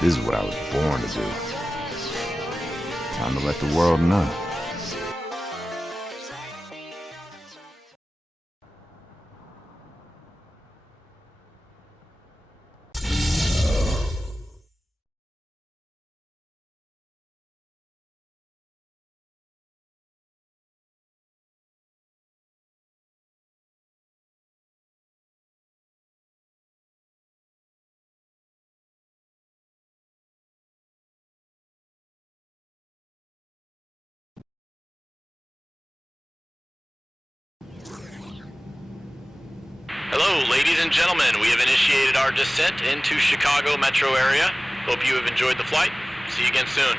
This is what I was born to do. Time to let the world know. Hello, ladies and gentlemen. We have initiated our descent into Chicago metro area. Hope you have enjoyed the flight. See you again soon.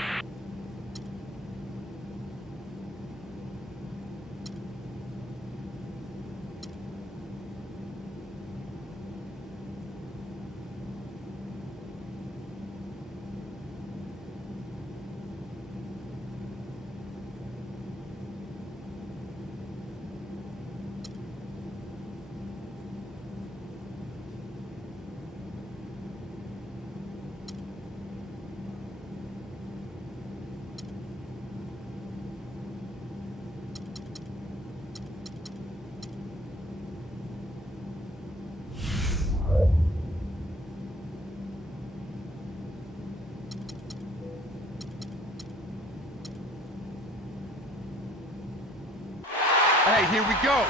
Hey, here we go.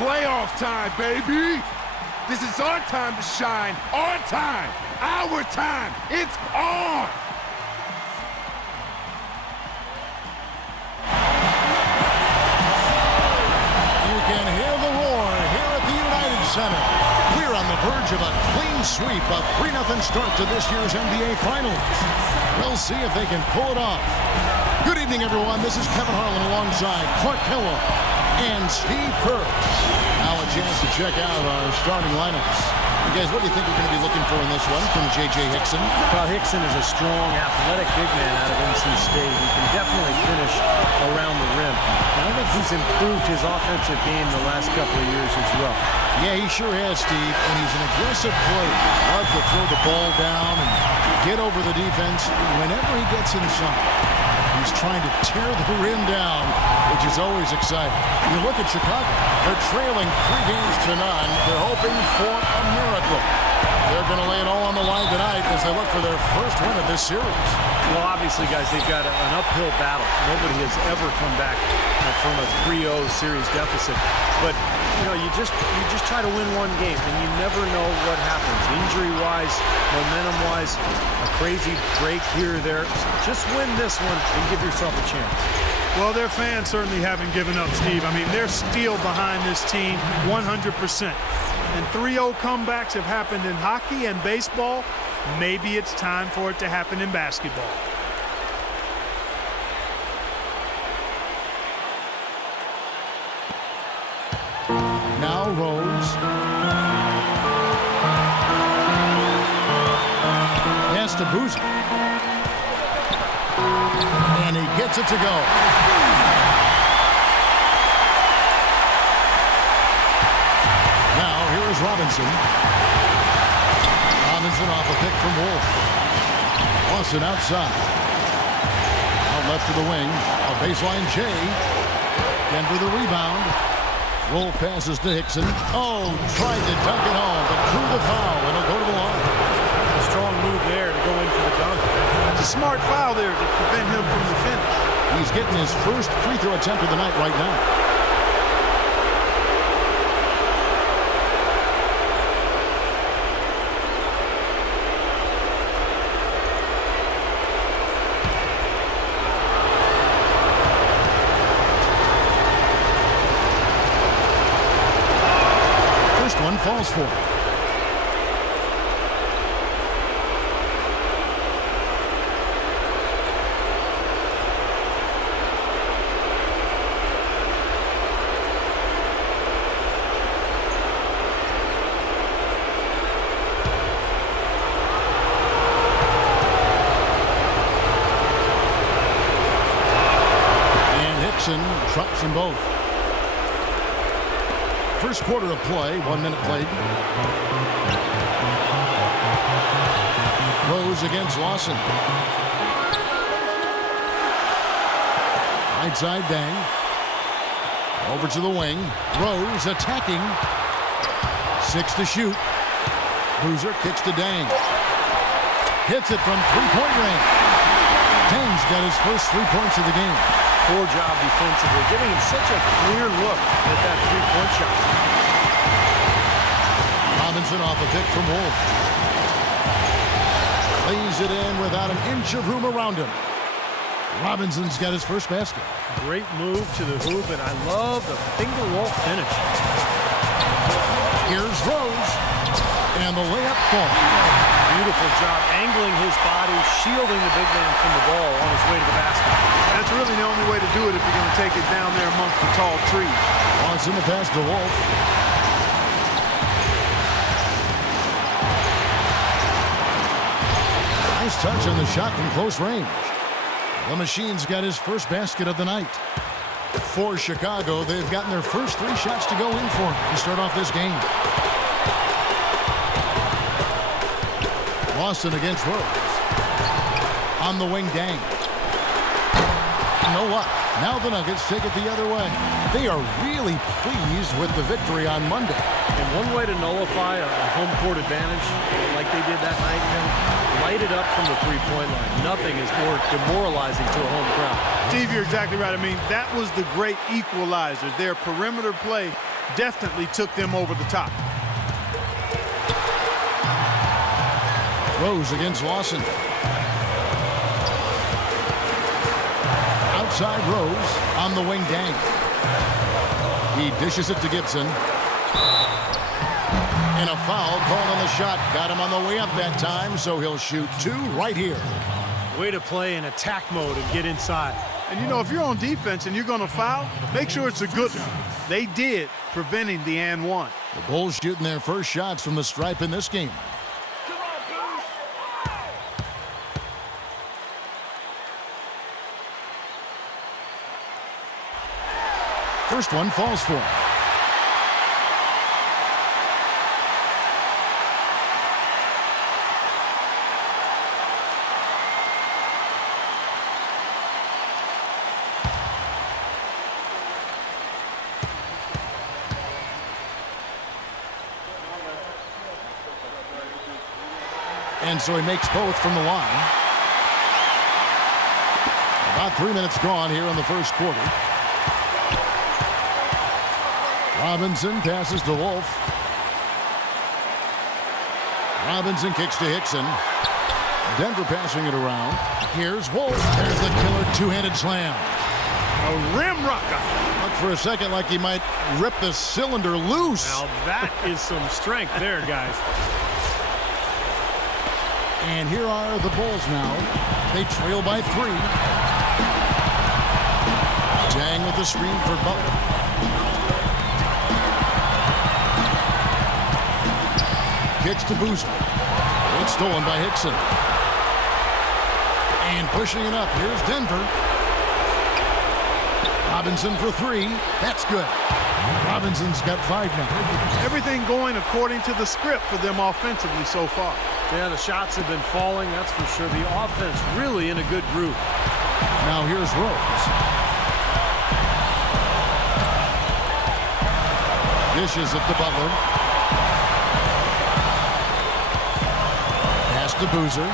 Playoff time, baby. This is our time to shine. Our time. Our time. It's on. You can hear the roar here at the United Center. We're on the verge of a clean sweep, a 3-0 start to this year's NBA Finals. We'll see if they can pull it off. Good evening, everyone. This is Kevin Harlan alongside Clark Pillow and Steve Kerr. Now a chance to check out our starting lineups. You guys, what do you think we're going to be looking for in this one from J.J. Hickson? Well, Hickson is a strong, athletic big man out of NC State. He can definitely finish around the rim. And I think he's improved his offensive game the last couple of years as well. Yeah, he sure has, Steve, and he's an aggressive player. Loves to throw the ball down and get over the defense whenever he gets inside. He's trying to tear the rim down, which is always exciting. You look at Chicago. They're trailing 3 games to none. They're hoping for a miracle. They're going to lay it all on the line tonight as they look for their first win of this series. Well, obviously, guys, they've got an uphill battle. Nobody has ever come back from a 3-0 series deficit. But, you know, you just try to win one game, and you never know what happens. Injury-wise, momentum-wise, a crazy break here or there. Just win this one and give yourself a chance. Well, their fans certainly haven't given up, Steve. I mean, they're still behind this team 100%. And 3-0 comebacks have happened in hockey and baseball. Maybe it's time for it to happen in basketball. Now Rose. Pass to Boozer. And he gets it to go. Now here is Robinson. Robinson off a pick from Wolf. Lawson outside. Out left to the wing. A baseline J. Denver the rebound. Wolf passes to Hickson. Oh, tried to dunk it home, but drew the foul. It'll go to the line. A strong move there to go in for the dunk. It's a smart foul there to prevent him from the finish. He's getting his first free throw attempt of the night right now. One falls for. And Hickson drops them both. First quarter of play, 1 minute played. Rose against Lawson. Right side Dang. Over to the wing. Rose attacking. 6 to shoot. Boozer kicks to Dang. Hits it from three-point range. Dang's got his first 3 points of the game. Poor job defensively, giving him such a clear look at that three-point shot. Robinson off a pick from Wolf. Lays it in without an inch of room around him. Robinson's got his first basket. Great move to the hoop, and I love the finger roll finish. Here's Rose. And the layup falls. Beautiful job angling his body, shielding the big man from the ball on his way to the basket. That's really the only way to do it if you're going to take it down there amongst the tall trees. Lawson the pass to Wolf. Nice touch on the shot from close range. The Machine's got his first basket of the night. For Chicago, they've gotten their first 3 shots to go in for to start off this game. Lawson against Rose. On the wing, Dang. No luck. Now the Nuggets take it the other way. They are really pleased with the victory on Monday. And one way to nullify a home court advantage like they did that night, light it up from the three-point line. Nothing is more demoralizing to a home crowd. Steve, you're exactly right. I mean, that was the great equalizer. Their perimeter play definitely took them over the top. Rose against Lawson. Outside Rose. On the wing, Dang. He dishes it to Gibson. And a foul called on the shot. Got him on the way up that time, so he'll shoot 2 right here. Way to play in attack mode and get inside. And, you know, if you're on defense and you're going to foul, make sure it's a good one. They did, preventing the and one. The Bulls shooting their first shots from the stripe in this game. First one falls for him. And so he makes both from the line. About 3 minutes gone here in the first quarter. Robinson passes to Wolf. Robinson kicks to Hickson. Denver passing it around. Here's Wolf. There's the killer two-handed slam. A rim rocker. Looked for a second like he might rip the cylinder loose. Now that is some strength there, guys. And here are the Bulls now. They trail by 3. Dang with the screen for Butler. Kicks to Boozer. It's stolen by Hickson. And pushing it up. Here's Denver. Robinson for 3. That's good. Robinson's got 5 now. Everything going according to the script for them offensively so far. Yeah, the shots have been falling, that's for sure. The offense really in a good groove. Now here's Rose. Dishes it to Butler. Pass to Boozer.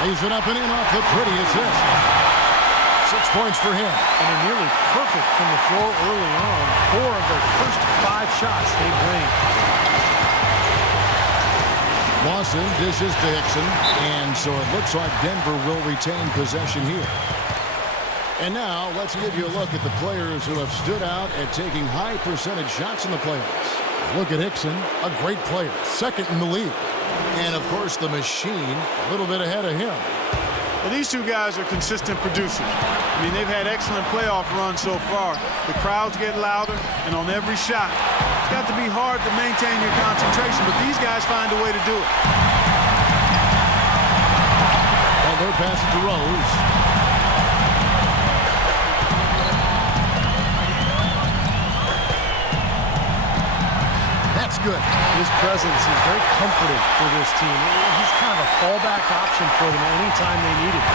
Lays it up and in off the pretty assist. 6 points for him. And they're nearly perfect from the floor early on. 4 of their first 5 shots they drained. Lawson dishes to Hickson, and so it looks like Denver will retain possession here. And now let's give you a look at the players who have stood out at taking high percentage shots in the playoffs. Look at Hickson, a great player, second in the league. And of course the machine, a little bit ahead of him. Well, these two guys are consistent producers. I mean, they've had excellent playoff runs so far. The crowds get louder, and on every shot, it's got to be hard to maintain your concentration, but these guys find a way to do it. Butler passes to Rose. That's good. His presence is very comforting for this team. He's kind of a fallback option for them anytime they need it.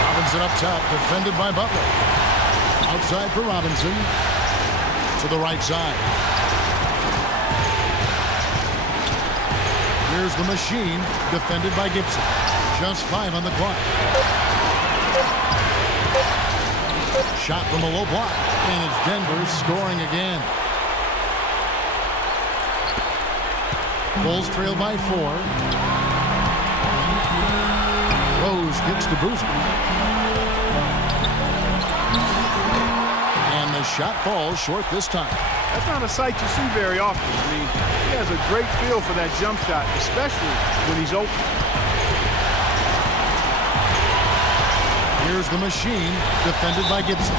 Robinson up top, defended by Butler. Outside for Robinson. To the right side. Here's the machine, defended by Gibson. Just 5 on the clock. Shot from a low block, and it's Denver scoring again. Bulls trail by 4. Rose kicks to Boozer. And the shot falls short this time. That's not a sight you see very often. I mean, he has a great feel for that jump shot, especially when he's open. Here's the machine, defended by Gibson.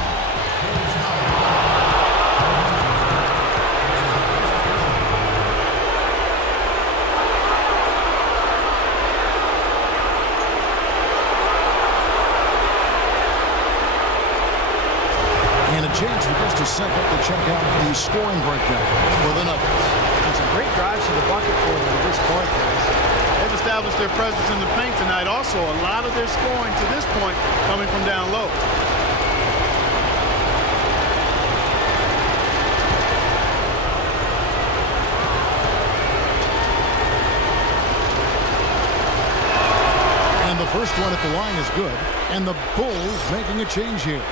And a chance for just a second to check out the scoring breakdown for the Nuggets. And some great drives to the bucket for them at this point, guys. They've established their presence in the paint tonight. Also, a lot of their scoring to this point coming from down low. And the first one at the line is good. And the Bulls making a change here.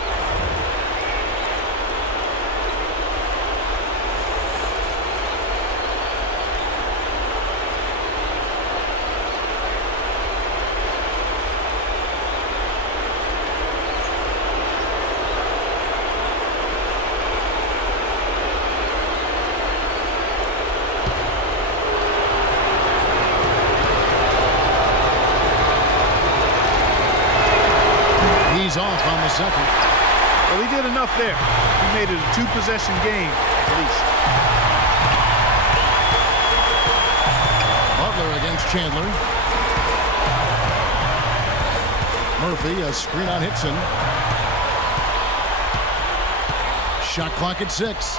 He's off on the second. Well, he did enough there. He made it a 2-possession game, at least. Butler against Chandler. Murphy, a screen on Hickson. Shot clock at 6.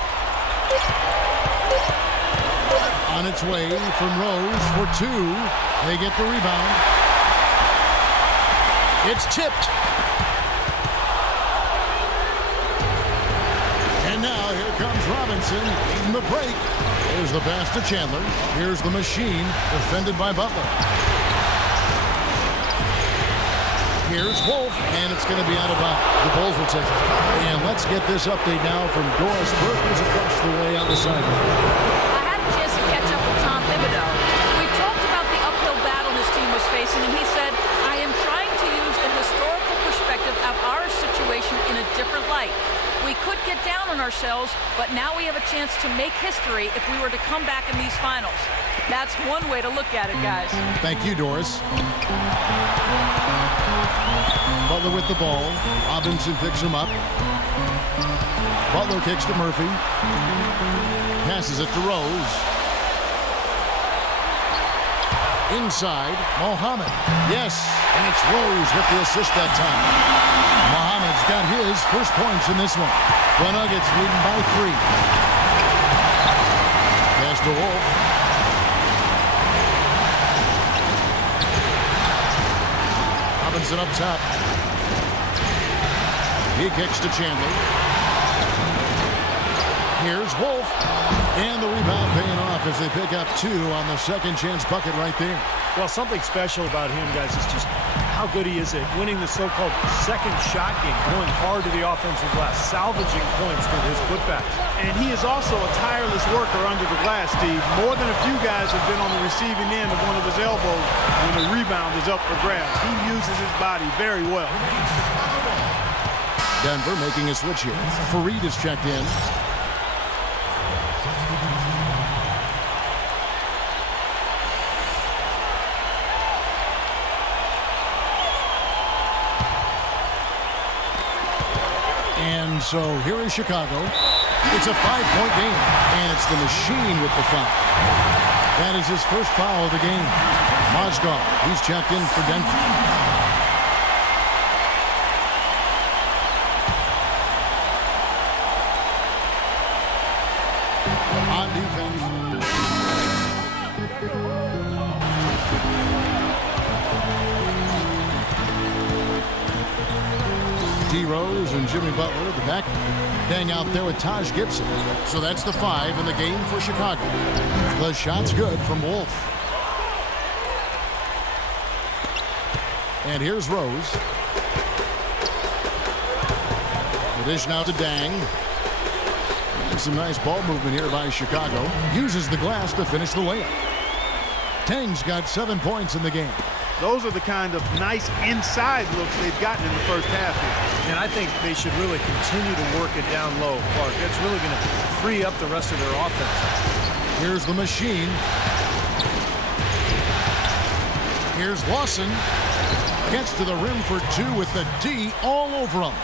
On its way from Rose for 2. They get the rebound. It's tipped. And now here comes Robinson in the break. There's the pass to Chandler. Here's the machine, defended by Butler. Here's Wolf, and it's going to be out of bounds. The Bulls will take it. And let's get this update now from Doris Perkins across the way on the sideline. I had a chance to catch up with Tom Thibodeau. We talked about the uphill battle his team was facing, and he said, I am trying to use the historical perspective of our situation in a different light. We could get down on ourselves, but now we have a chance to make history if we were to come back in these finals. That's one way to look at it, guys. Thank you, Doris. Butler with the ball. Robinson picks him up. Butler kicks to Murphy. Passes it to Rose. Inside, Mohammed. Yes, and it's Rose with the assist that time. Mohammed's got his first points in this one. The Nuggets leading by 3. Pass to Wolf. Robinson up top. He kicks to Chandler. Here's Wolf. And the rebound paying off as they pick up 2 on the second chance bucket right there. Well, something special about him, guys, is just how good he is at winning the so-called second shot game, going hard to the offensive glass, salvaging points with his putbacks. And he is also a tireless worker under the glass, Steve. More than a few guys have been on the receiving end of one of his elbows when the rebound is up for grabs. He uses his body very well. Denver making a switch here. Fareed is checked in. And so here is Chicago. It's a 5-point game, and it's the machine with the foul. That is his first foul of the game. Mozgov, he's checked in for Denver. On defense. D-Rose and Jimmy Butler at the back. Dang out there with Taj Gibson. So that's the 5 in the game for Chicago. The shot's good from Wolf. And here's Rose. The dish now to Dang. And some nice ball movement here by Chicago. Uses the glass to finish the layup. Dang's got 7 points in the game. Those are the kind of nice inside looks they've gotten in the first half here. And I think they should really continue to work it down low, Clark. That's really going to free up the rest of their offense. Here's the machine. Here's Lawson. Gets to the rim for 2 with the D all over him.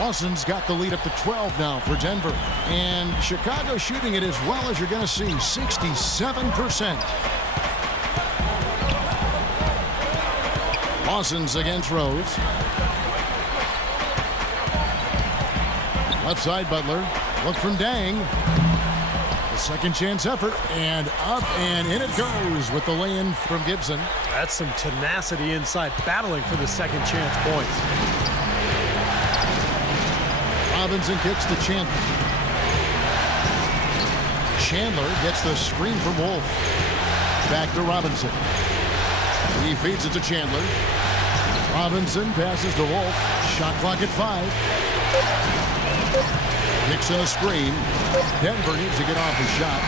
Lawson's got the lead up to 12 now for Denver. And Chicago shooting it as well as you're going to see, 67%. Lawson's against Rose. Left side, Butler. Look from Dang. The second chance effort. And up and in it goes with the lay-in from Gibson. That's some tenacity inside, battling for the second chance points. Robinson kicks to Chandler. Chandler gets the screen from Wolf. Back to Robinson. He feeds it to Chandler. Robinson passes to Wolf. Shot clock at 5. Kicks on a screen. Denver needs to get off his shot.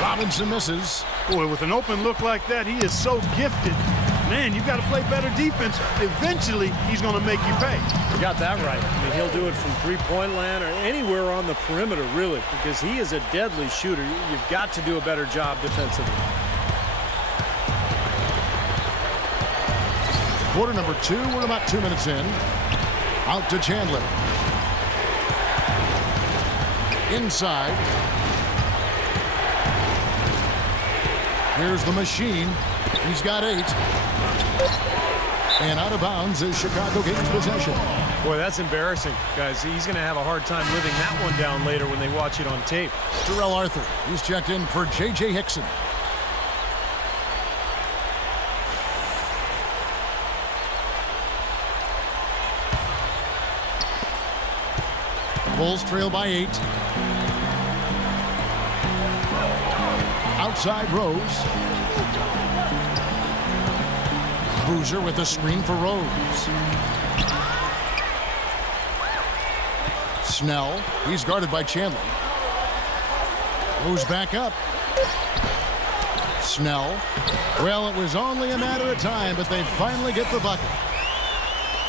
Robinson misses. Boy, with an open look like that, he is so gifted. Man, you've got to play better defense. Eventually, he's going to make you pay. You got that right. I mean, he'll do it from three-point land or anywhere on the perimeter, really, because he is a deadly shooter. You've got to do a better job defensively. Quarter number 2, we're about 2 minutes in. Out to Chandler. Inside. Here's the machine. He's got 8. And out of bounds as Chicago gains possession. Boy, that's embarrassing, guys. He's going to have a hard time living that one down later when they watch it on tape. Terrell Arthur. He's checked in for J.J. Hickson. Bulls trail by 8. Outside Rose. Boozer with the screen for Rose. Snell. He's guarded by Chandler. Rose back up. Snell. Well, it was only a matter of time, but they finally get the bucket.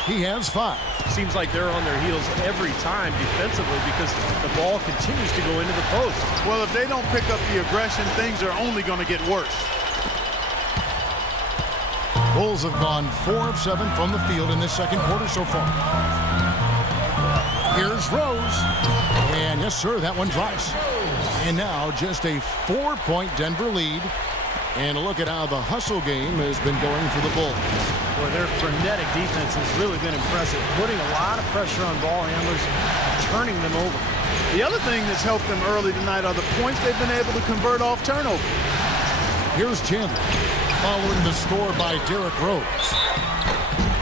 He has 5. Seems like they're on their heels every time defensively because the ball continues to go into the post. Well, if they don't pick up the aggression, things are only going to get worse. Bulls have gone 4 of 7 from the field in this second quarter so far. Here's Rose. And yes, sir, that one drops. And now just a 4-point Denver lead. And a look at how the hustle game has been going for the Bulls. Boy, their frenetic defense has really been impressive, putting a lot of pressure on ball handlers, turning them over. The other thing that's helped them early tonight are the points they've been able to convert off turnover. Here's Chandler, following the score by Derrick Rose.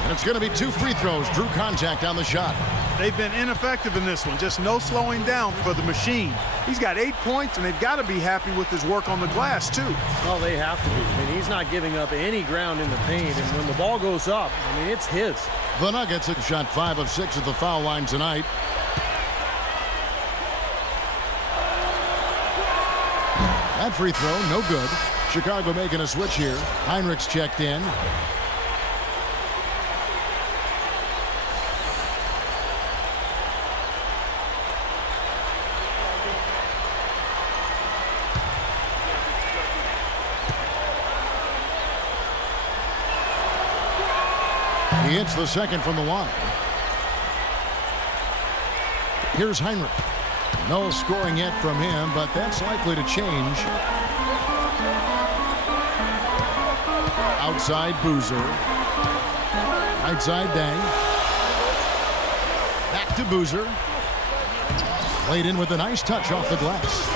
And it's going to be 2 free throws. Drew contact on the shot. They've been ineffective in this one. Just no slowing down for the machine. He's got 8 points, and they've got to be happy with his work on the glass, too. Well, they have to be. I mean, he's not giving up any ground in the paint, and when the ball goes up, I mean, it's his. The Nuggets have shot 5 of 6 at the foul line tonight. That free throw, no good. Chicago making a switch here. Heinrich's checked in. He hits the second from the line. Here's Heinrich. No scoring yet from him, but that's likely to change. Outside Boozer. Right side Dang. Back to Boozer. Played in with a nice touch off the glass.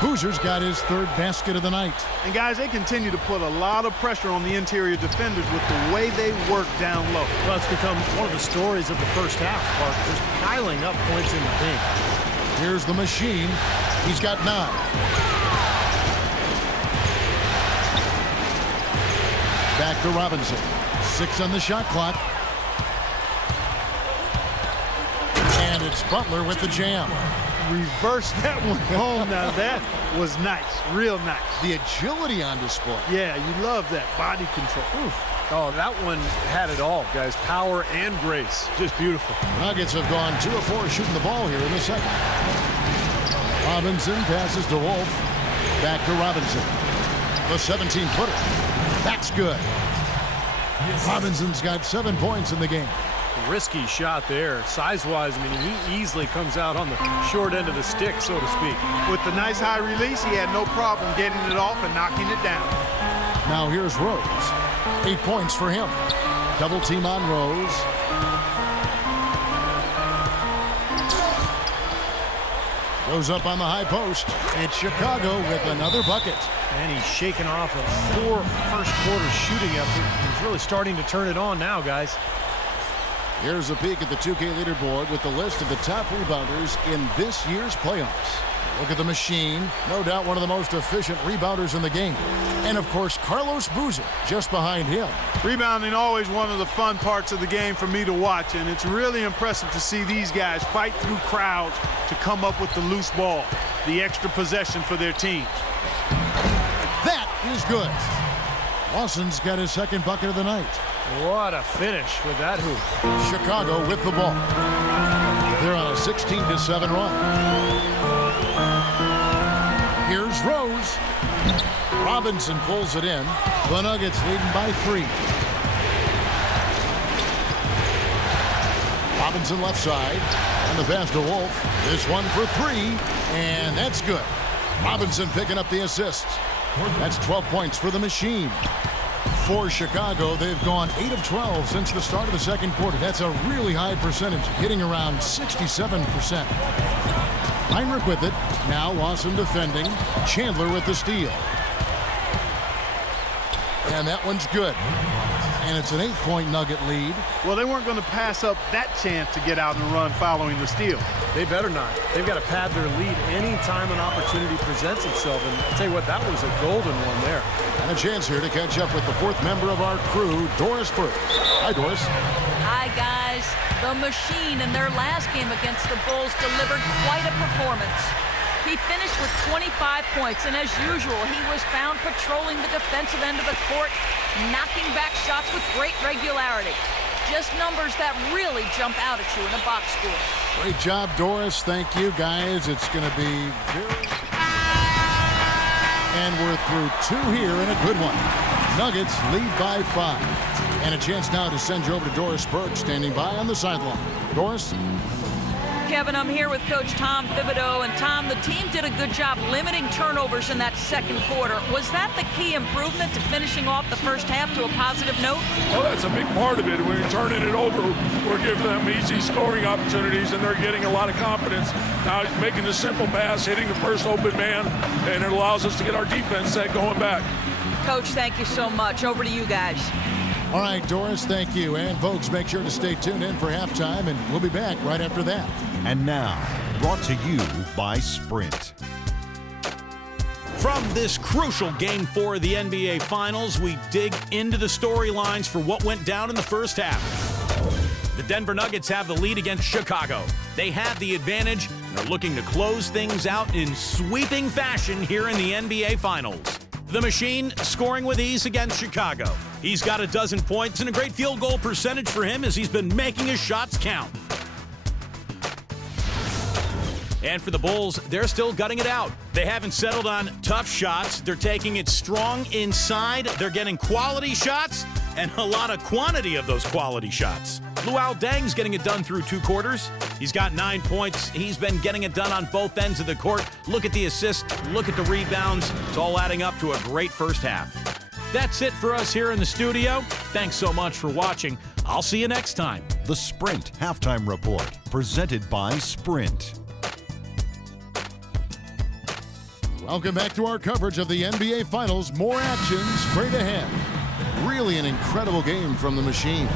Boozer's got his 3rd basket of the night. And guys, they continue to put a lot of pressure on the interior defenders with the way they work down low. Well, it's become one of the stories of the first half, Clark. Just piling up points in the paint. Here's the machine. He's got 9. Back to Robinson. 6 on the shot clock. And it's Butler with the jam. Reverse that one home. Now that was nice, real nice. The agility on display. Yeah, you love that body control. Oof. Oh, that one had it all, guys. Power and grace. Just beautiful. The Nuggets have gone 2 of 4 shooting the ball here in the second. Robinson passes to Wolf. Back to Robinson. The 17-footer. That's good. Robinson's got 7 points in the game. Risky shot there. Size-wise, I mean, he easily comes out on the short end of the stick, so to speak. With the nice high release, he had no problem getting it off and knocking it down. Now here's Rose. 8 points for him. Double team on Rose. Goes up on the high post. It's Chicago with another bucket. And he's shaking off a poor first-quarter shooting effort. He's really starting to turn it on now, guys. Here's a peek at the 2K leaderboard with the list of the top rebounders in this year's playoffs. Look at the machine. No doubt one of the most efficient rebounders in the game. And, of course, Carlos Boozer just behind him. Rebounding always one of the fun parts of the game for me to watch, and it's really impressive to see these guys fight through crowds to come up with the loose ball, the extra possession for their teams. That is good. Lawson's got his 2nd bucket of the night. What a finish with that hoop. Chicago with the ball. They're on a 16-7 run. Here's Rose. Robinson pulls it in. The Nuggets leading by 3. Robinson left side. And the pass to Wolf. This one for 3. And that's good. Robinson picking up the assist. That's 12 points for the machine. For Chicago, they've gone 8 of 12 since the start of the second quarter. That's a really high percentage, hitting around 67%. Heinrich with it. Now Lawson defending. Chandler with the steal. And that one's good. And it's an 8-point Nugget lead. Well, they weren't going to pass up that chance to get out and run following the steal. They better not. They've got to pad their lead anytime an opportunity presents itself. And I'll tell you what, that was a golden one there. And a chance here to catch up with the 4th member of our crew, Doris Burke. Hi, Doris. Hi, guys. The machine in their last game against the Bulls delivered quite a performance. He finished with 25 points, and as usual, he was found patrolling the defensive end of the court, knocking back shots with great regularity. Just numbers that really jump out at you in a box score. Great job, Doris. Thank you, guys. It's going to be very... And we're through 2 here and a good one. Nuggets lead by 5. And a chance now to send you over to Doris Burke, standing by on the sideline. Doris? Kevin. I'm here with Coach Tom Thibodeau. And Tom, the team did a good job limiting turnovers in that second quarter. Was that the key improvement to finishing off the first half to a positive note? Well, that's a big part of it. When you're turning it over, we're giving them easy scoring opportunities, and they're getting a lot of confidence. Now, making the simple pass, hitting the first open man, and it allows us to get our defense set going back. Coach, thank you so much. Over to you guys. All right, Doris, thank you. And folks, make sure to stay tuned in for halftime, and we'll be back right after that. And now, brought to you by Sprint. From this crucial Game 4 of the NBA Finals, we dig into the storylines for what went down in the first half. The Denver Nuggets have the lead against Chicago. They have the advantage, and are looking to close things out in sweeping fashion here in the NBA Finals. The Machine scoring with ease against Chicago. He's got a dozen points and a great field goal percentage for him as he's been making his shots count. And for the Bulls, they're still gutting it out. They haven't settled on tough shots. They're taking it strong inside. They're getting quality shots and a lot of quantity of those quality shots. Luol Deng's getting it done through 2 quarters. He's got 9 points. He's been getting it done on both ends of the court. Look at the assists. Look at the rebounds. It's all adding up to a great first half. That's it for us here in the studio. Thanks so much for watching. I'll see you next time. The Sprint Halftime Report, presented by Sprint. Welcome back to our coverage of the NBA Finals. More action straight ahead. Really an incredible game from the Machine.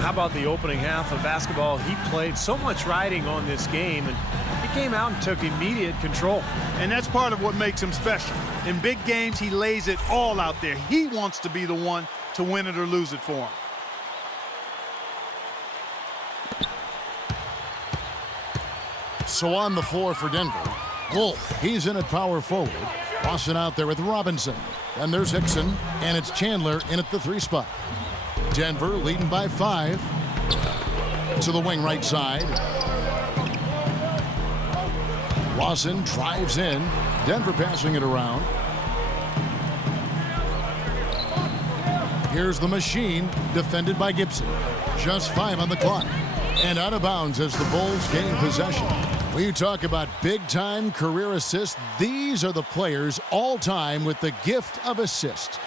How about the opening half of basketball? He played so much riding on this game, and he came out and took immediate control. And that's part of what makes him special. In big games, he lays it all out there. He wants to be the one to win it or lose it for him. So on the floor for Denver, Wolf, he's in at power forward. Lawson out there with Robinson. And there's Hickson, and it's Chandler in at the 3 spot. Denver leading by 5. To the wing right side. Lawson drives in. Denver passing it around. Here's the Machine, defended by Gibson. Just 5 on the clock. And out of bounds as the Bulls gain possession. When you talk about big-time career assists, these are the players all-time with the gift of assist.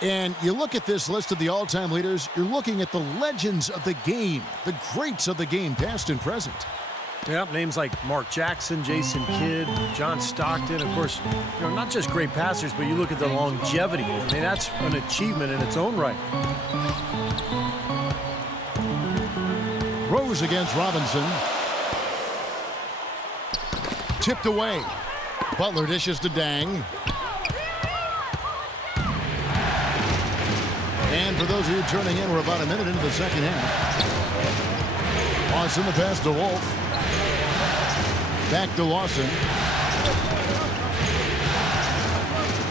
And you look at this list of the all-time leaders, you're looking at the legends of the game, the greats of the game, past and present. Yep, names like Mark Jackson, Jason Kidd, John Stockton. Of course, not just great passers, but you look at the longevity. I mean, that's an achievement in its own right. Rose against Robinson. Tipped away. Butler dishes to Dang. And for those of you turning in, we're about a minute into the second half. Lawson the pass to Wolf. Back to Lawson.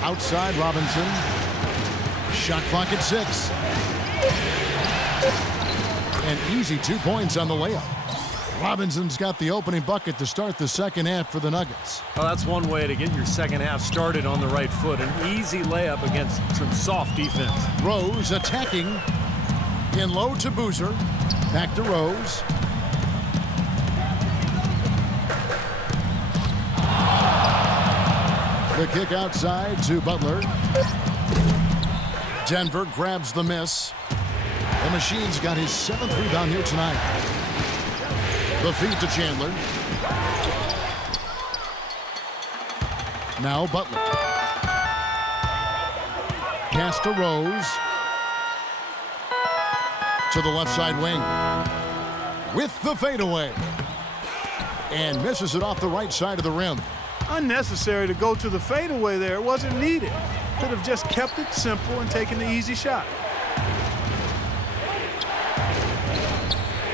Outside Robinson. Shot clock at 6. An easy 2 points on the layup. Robinson's got the opening bucket to start the second half for the Nuggets. Well, that's one way to get your second half started on the right foot. An easy layup against some soft defense. Rose attacking. In low to Boozer. Back to Rose. The kick outside to Butler. Denver grabs the miss. The Machine's got his 7th rebound here tonight. The feed to Chandler. Now Butler. Pass to Rose. To the left side wing. With the fadeaway. And misses it off the right side of the rim. Unnecessary to go to the fadeaway there. It wasn't needed. Could have just kept it simple and taken the easy shot.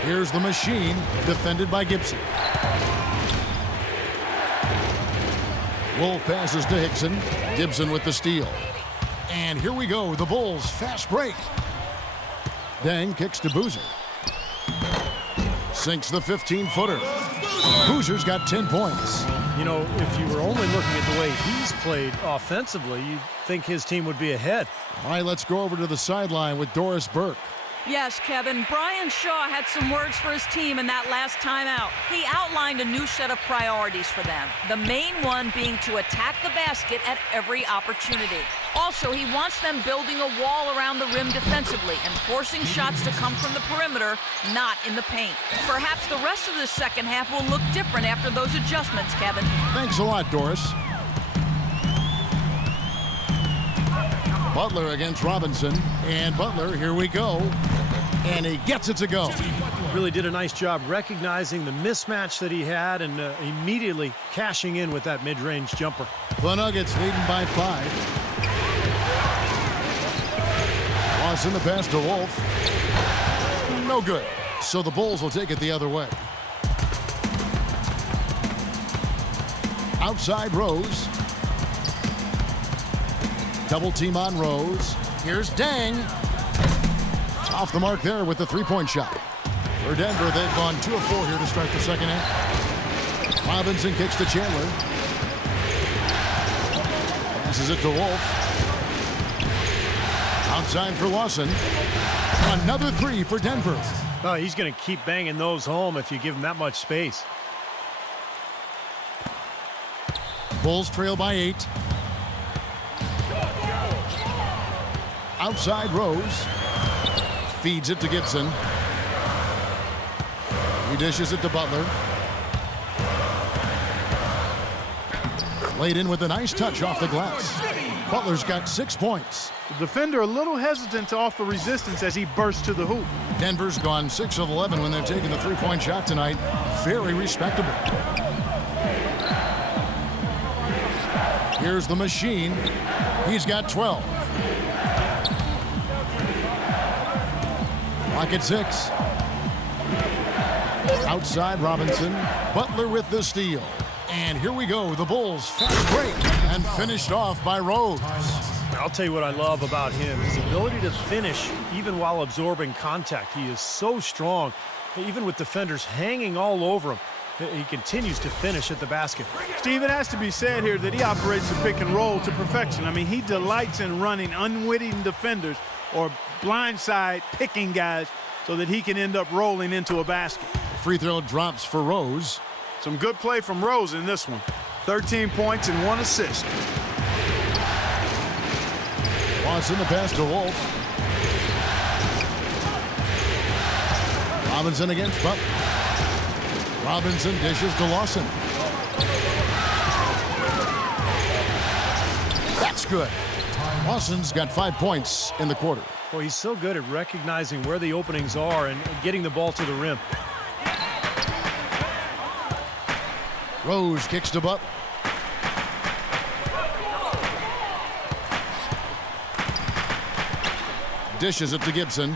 Here's the Machine, defended by Gibson. Wolf passes to Hickson. Gibson with the steal. And here we go, the Bulls fast break. Dang kicks to Boozer. Sinks the 15-footer. Boozer's got 10 points. You know, if you were only looking at the way he's played offensively, you'd think his team would be ahead. All right, let's go over to the sideline with Doris Burke. Yes, Kevin. Brian Shaw had some words for his team in that last timeout. He outlined a new set of priorities for them, the main one being to attack the basket at every opportunity. Also, he wants them building a wall around the rim defensively and forcing shots to come from the perimeter, not in the paint. Perhaps the rest of the second half will look different after those adjustments, Kevin. Thanks a lot, Doris. Butler against Robinson. And Butler, here we go. And he gets it to go. Really did a nice job recognizing the mismatch that he had and immediately cashing in with that mid-range jumper. The Nuggets leading by 5. Loss in the pass to Wolf. No good. So the Bulls will take it the other way. Outside Rose. Double team on Rose. Here's Dang. Off the mark there with the three-point shot. For Denver, they've gone 2 of 4 here to start the second half. Robinson kicks to Chandler. Passes it to Wolf. Outside for Lawson. Another 3 for Denver. Oh, he's going to keep banging those home if you give him that much space. Bulls trail by 8. Outside Rose. Feeds it to Gibson. He dishes it to Butler. Laid in with a nice touch off the glass. Butler's got 6 points. The defender a little hesitant to offer resistance as he bursts to the hoop. Denver's gone 6 of 11 when they've taken the three-point shot tonight. Very respectable. Here's the machine. He's got 12. Rocket 6. Outside Robinson. Butler with the steal. And here we go. The Bulls fast break and finished off by Rose. I'll tell you what I love about him, his ability to finish even while absorbing contact. He is so strong, even with defenders hanging all over him. He continues to finish at the basket. Steve, it has to be said here that he operates the pick and roll to perfection. I mean, he delights in running unwitting defenders or blindside picking guys so that he can end up rolling into a basket. Free throw drops for Rose. Some good play from Rose in this one. 13 points and 1 assist. Watson the pass to Wolf. Robinson against Butler. Robinson dishes to Lawson. That's good. Lawson's got 5 points in the quarter. Well, he's so good at recognizing where the openings are and getting the ball to the rim. Rose kicks to Butler. Dishes it to Gibson.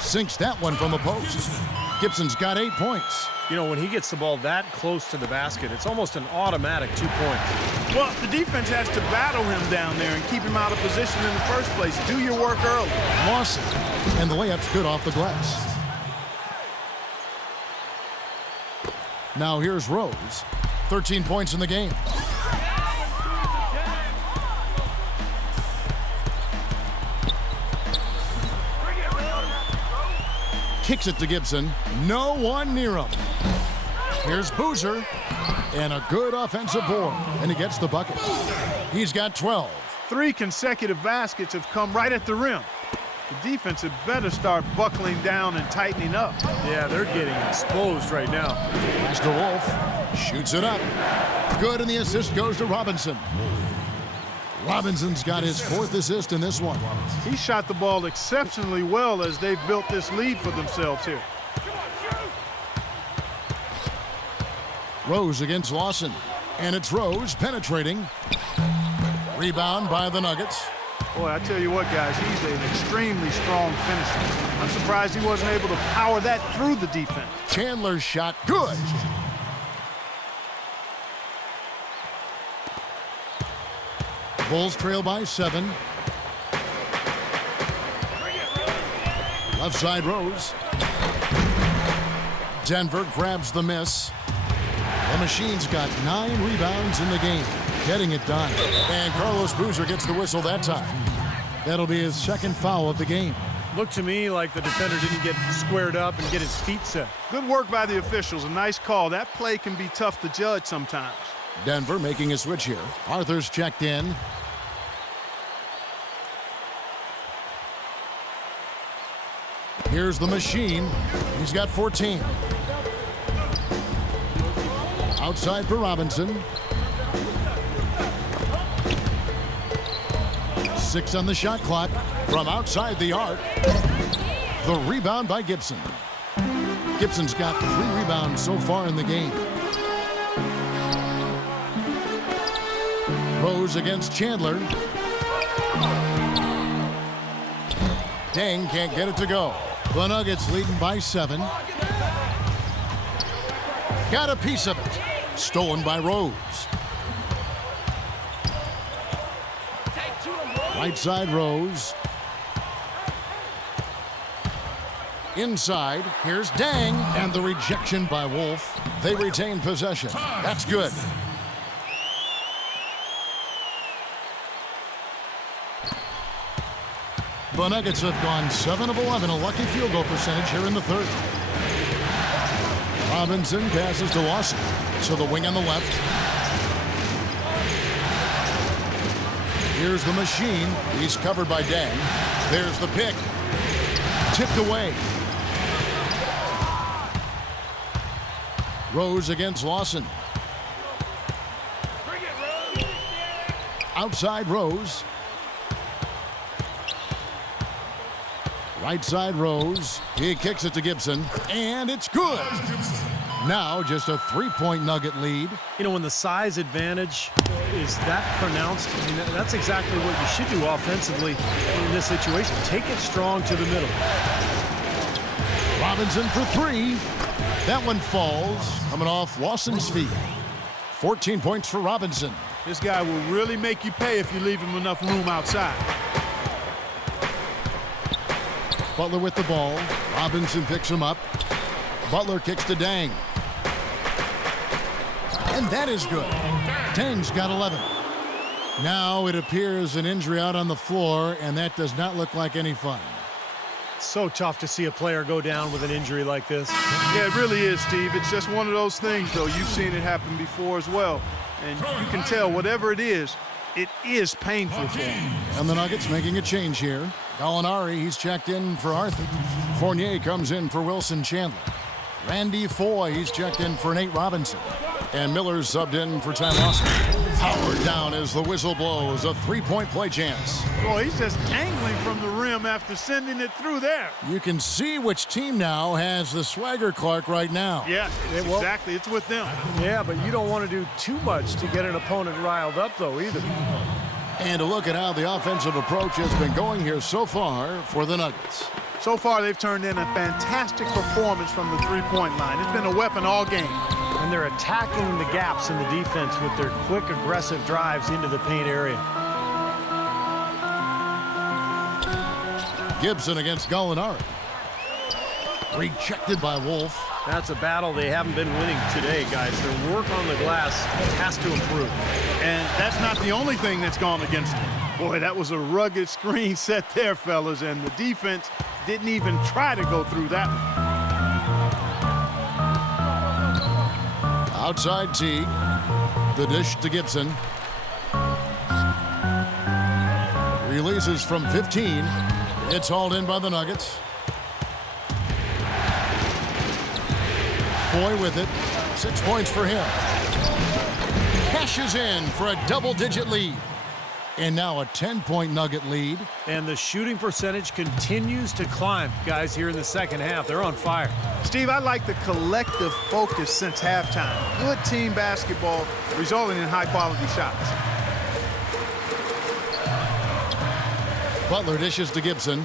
Sinks that one from the post. Gibson's got 8 points. You know, when he gets the ball that close to the basket, it's almost an automatic 2 points. Well, the defense has to battle him down there and keep him out of position in the first place. Do your work early. Lawson. And the layup's good off the glass. Now here's Rose. 13 points in the game. Kicks it to Gibson. No one near him. Here's Boozer. And a good offensive board. And he gets the bucket. He's got 12. 3 consecutive baskets have come right at the rim. The defense had better start buckling down and tightening up. Yeah, they're getting exposed right now. Pass to Wolf. Shoots it up. Good, and the assist goes to Robinson. Robinson's got his 4th assist in this one. He shot the ball exceptionally well as they've built this lead for themselves here. Rose against Lawson. And it's Rose penetrating. Rebound by the Nuggets. Boy, I tell you what, guys, he's an extremely strong finisher. I'm surprised he wasn't able to power that through the defense. Chandler's shot, good. Bulls trail by 7. Left side Rose. Denver grabs the miss. The Machine's got 9 rebounds in the game, getting it done. And Carlos Boozer gets the whistle that time. That'll be his 2nd foul of the game. Looked to me like the defender didn't get squared up and get his feet set. Good work by the officials. A nice call. That play can be tough to judge sometimes. Denver making a switch here. Arthur's checked in. Here's the machine. He's got 14. Outside for Robinson. 6 on the shot clock. From outside the arc. The rebound by Gibson. Gibson's got 3 rebounds so far in the game. Rose against Chandler. Dang can't get it to go. The Nuggets leading by 7. Got a piece of it. Stolen by Rose. Right side Rose. Inside, here's Dang, and the rejection by Wolf. They retain possession. That's good. The Nuggets have gone 7 of 11, a lucky field goal percentage here in the third. Robinson passes to Lawson. So the wing on the left. Here's the machine. He's covered by Dang. There's the pick. Tipped away. Rose against Lawson. Outside Rose. Right side Rose. He kicks it to Gibson, and it's good. Now just a 3-point Nugget lead. You know, when the size advantage is that pronounced, I mean, that's exactly what you should do offensively in this situation. Take it strong to the middle. Robinson for 3. That one falls, coming off Lawson's feet. 14 points for Robinson. This guy will really make you pay if you leave him enough room outside. Butler with the ball. Robinson picks him up. Butler kicks to Dang. And that is good. Dang's got 11. Now it appears an injury out on the floor, and that does not look like any fun. So tough to see a player go down with an injury like this. Yeah, it really is, Steve. It's just one of those things, though. You've seen it happen before as well. And you can tell whatever it is painful for him. And the Nuggets making a change here. Gallinari, he's checked in for Arthur. Fournier comes in for Wilson Chandler. Randy Foy, he's checked in for Nate Robinson. And Miller's subbed in for Ty Lawson. Powered down as the whistle blows. A 3-point play chance. Boy, he's just angling from the rim after sending it through there. You can see which team now has the swagger Clark right now. Yeah, exactly. It's with them. Yeah, but you don't want to do too much to get an opponent riled up, though, either. And a look at how the offensive approach has been going here so far for the Nuggets. So far, they've turned in a fantastic performance from the three-point line. It's been a weapon all game. And they're attacking the gaps in the defense with their quick, aggressive drives into the paint area. Gibson against Gallinari. Rejected by Wolf. That's a battle they haven't been winning today, guys. Their work on the glass has to improve. And that's not the only thing that's gone against them. Boy, that was a rugged screen set there, fellas, and the defense didn't even try to go through that one. Outside Teague. The dish to Gibson. Releases from 15. It's hauled in by the Nuggets. Foy with it. 6 points for him. Cashes in for a double-digit lead. And now a 10-point Nugget lead. And the shooting percentage continues to climb, guys, here in the second half. They're on fire. Steve, I like the collective focus since halftime. Good team basketball resulting in high-quality shots. Butler dishes to Gibson.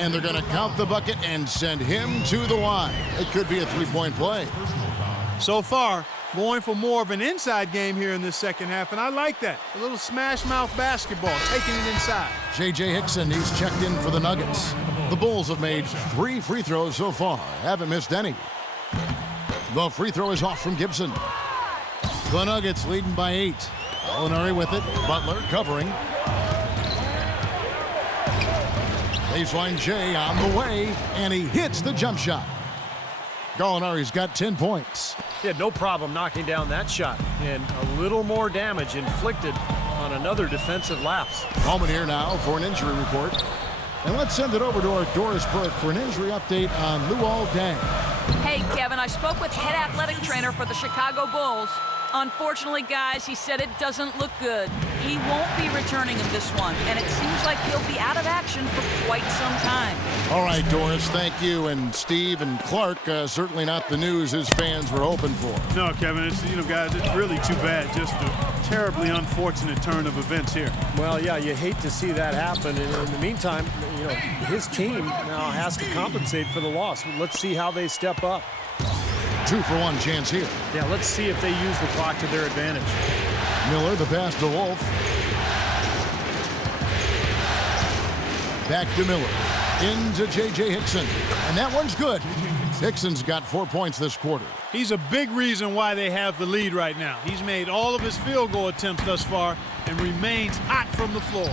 And they're going to count the bucket and send him to the line. It could be a three-point play. So far, going for more of an inside game here in this second half, and I like that. A little smash-mouth basketball, taking it inside. J.J. Hickson, he's checked in for the Nuggets. The Bulls have made 3 free throws so far, haven't missed any. The free throw is off from Gibson. The Nuggets leading by 8. Gallinari with it. Butler covering. Baseline J on the way, and he hits the jump shot. Gallinari's got 10 points. He had no problem knocking down that shot, and a little more damage inflicted on another defensive lapse. Moment here now for an injury report. And let's send it over to our Doris Burke for an injury update on Luol Deng. Hey, Kevin, I spoke with head athletic trainer for the Chicago Bulls. Unfortunately, guys, he said it doesn't look good. He won't be returning in this one, and it seems like he'll be out of action for quite some time. All right, Doris, thank you. And Steve and Clark, certainly not the news his fans were hoping for. No, Kevin, it's, guys, it's really too bad. Just a terribly unfortunate turn of events here. Well, yeah, you hate to see that happen. And in the meantime, his team now has to compensate for the loss. Let's see how they step up. 2-for-1 chance here. Yeah, let's see if they use the clock to their advantage. Miller, the pass to Wolf. Back to Miller. Into J.J. Hickson. And that one's good. Hickson's got 4 points this quarter. He's a big reason why they have the lead right now. He's made all of his field goal attempts thus far and remains hot from the floor.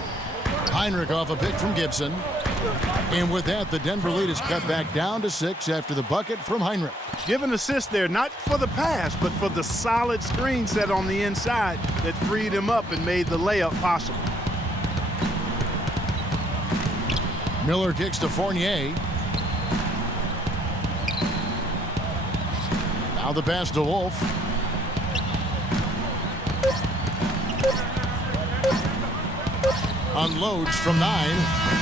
Heinrich off a pick from Gibson. And with that, the Denver lead is cut back down to 6 after the bucket from Heinrich. Give an assist there, not for the pass, but for the solid screen set on the inside that freed him up and made the layup possible. Miller kicks to Fournier. Now the pass to Wolf. Unloads from 9,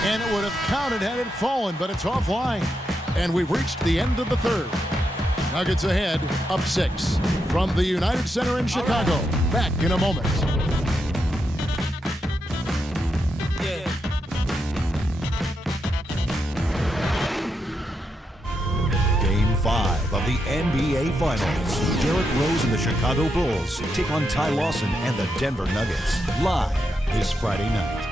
and it would have counted had it fallen, but it's offline. And we've reached the end of the third. Nuggets ahead, up 6. From the United Center in Chicago. Back in a moment. Game 5 of the NBA Finals. Derrick Rose and the Chicago Bulls take on Ty Lawson and the Denver Nuggets. Live this Friday night.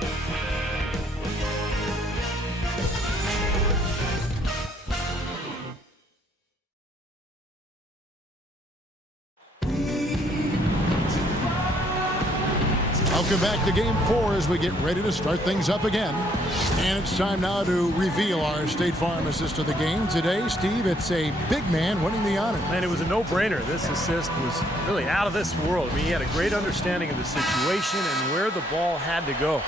Welcome back to Game 4 as we get ready to start things up again. And it's time now to reveal our State Farm assist of the game. Today, Steve, it's a big man winning the honor. Man, it was a no-brainer. This assist was really out of this world. I mean, he had a great understanding of the situation and where the ball had to go.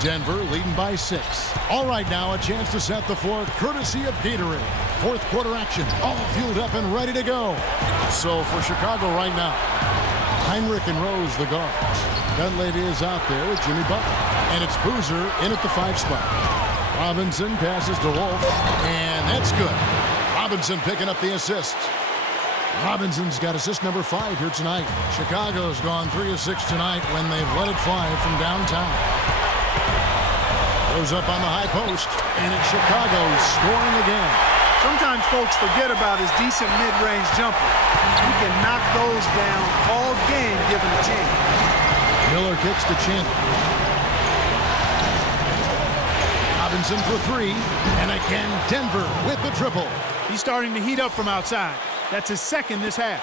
Denver leading by 6. All right, now a chance to set the floor courtesy of Gatorade. Fourth quarter action, all fueled up and ready to go. So for Chicago right now, Heinrich and Rose the guards. Dunleavy is out there with Jimmy Butler. And it's Boozer in at the 5 spot. Robinson passes to Wolf, and that's good. Robinson picking up the assist. Robinson's got assist number 5 here tonight. Chicago's gone 3 of 6 tonight when they've let it fly from downtown. Goes up on the high post, and it's Chicago scoring again. Sometimes folks forget about his decent mid-range jumper. He can knock those down all game given a chance. Miller kicks to Chandler. Robinson for 3, and again Denver with the triple. He's starting to heat up from outside. That's his second this half.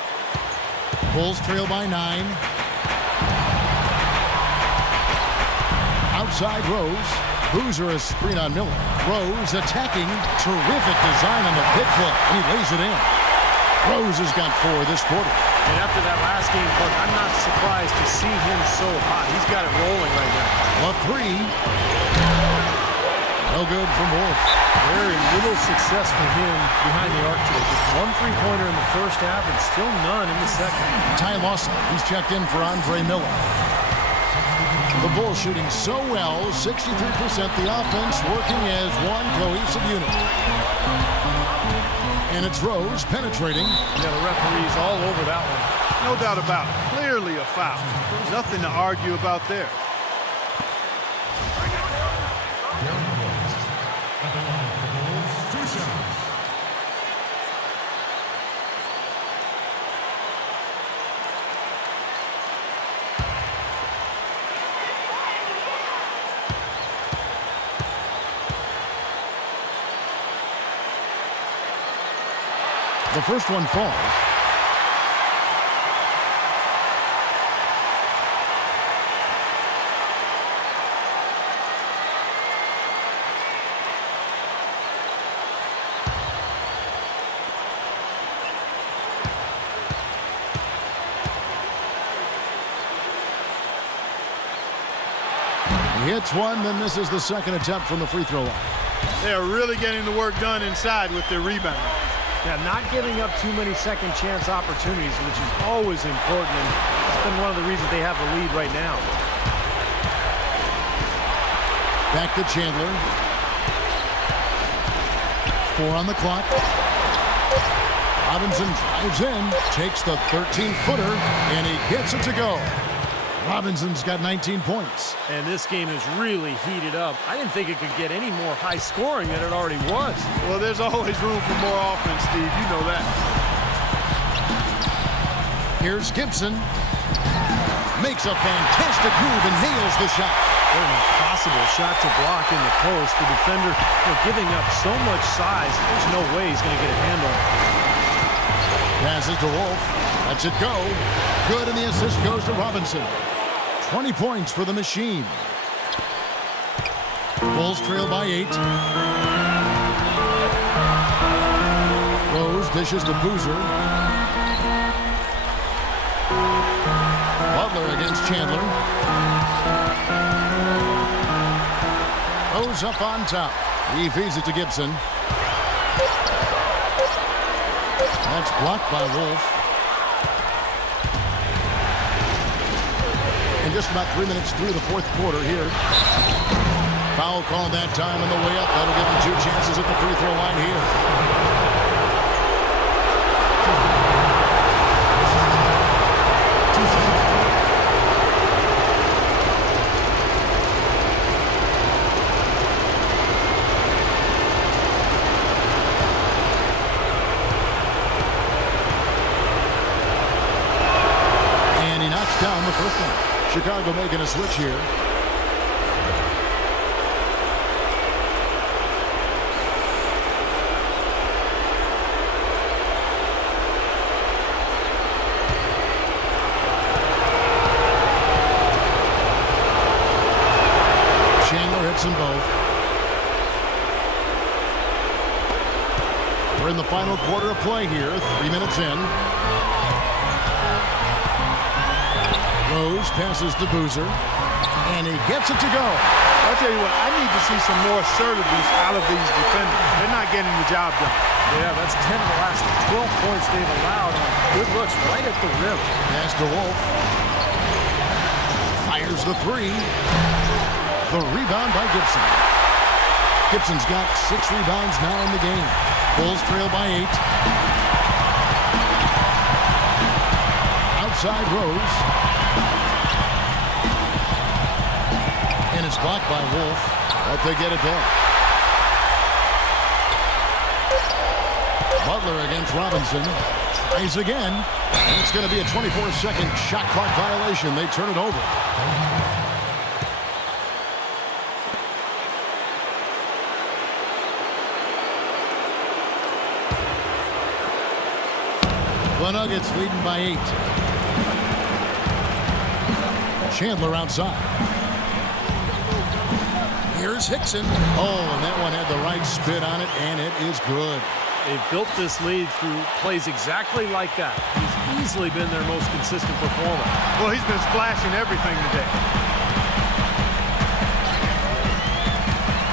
Bulls trail by 9. Outside Rose. Boozer a screen on Miller. Rose attacking. Terrific design on the pick foot, and he lays it in. Rose has got 4 this quarter. And after that last game, Clark, I'm not surprised to see him so hot. He's got it rolling right now. A 3. No good from Wolf. Very little success for him behind the arc today. Just 1 3-pointer in the first half and still none in the second. Ty Lawson, he's checked in for Andre Miller. The Bulls shooting so well, 63%. The offense working as one cohesive unit. And it's Rose penetrating. Yeah, the referee's all over that one. No doubt about it. Clearly a foul. Nothing to argue about there. The first one falls. He hits one, then misses the second attempt from the free throw line. They are really getting the work done inside with their rebound. Yeah, not giving up too many second chance opportunities, which is always important, and it's been one of the reasons they have the lead right now. Back to Chandler. 4 on the clock. Robinson drives in, takes the 13-footer, and he gets it to go. Robinson's got 19 points. And this game is really heated up. I didn't think it could get any more high scoring than it already was. Well, there's always room for more offense, Steve. You know that. Here's Gibson. Makes a fantastic move and nails the shot. What an impossible shot to block in the post. The defender giving up so much size. There's no way he's going to get a hand on it. Passes to Wolf. Lets it go. Good, and the assist goes to Robinson. 20 points for the Machine. Bulls trail by 8. Rose dishes to Boozer. Butler against Chandler. Rose up on top. He feeds it to Gibson. That's blocked by Wolf. And just about 3 minutes through the fourth quarter here. Foul called that time on the way up. That'll give him 2 chances at the free throw line here. And he knocks down the first one. Chicago making a switch here. Chandler hits them both. We're in the final quarter of play here, 3 minutes in. Rose passes to Boozer, and he gets it to go. I'll tell you what, I need to see some more assertiveness out of these defenders. They're not getting the job done. Yeah, that's 10 of the last 12 points they've allowed. Good looks right at the rim. Pass to Wolf. Fires the 3. The rebound by Gibson. Gibson's got 6 rebounds now in the game. Bulls trail by 8. Outside Rose. And it's blocked by Wolf, but they get it back. Butler against Robinson. Tries again. And it's going to be a 24-second shot clock violation. They turn it over. The Nuggets leading by 8. Chandler outside. Here's Hickson. Oh, and that one had the right spin on it, and it is good. They've built this lead through plays exactly like that. He's easily been their most consistent performer. Well, he's been splashing everything today.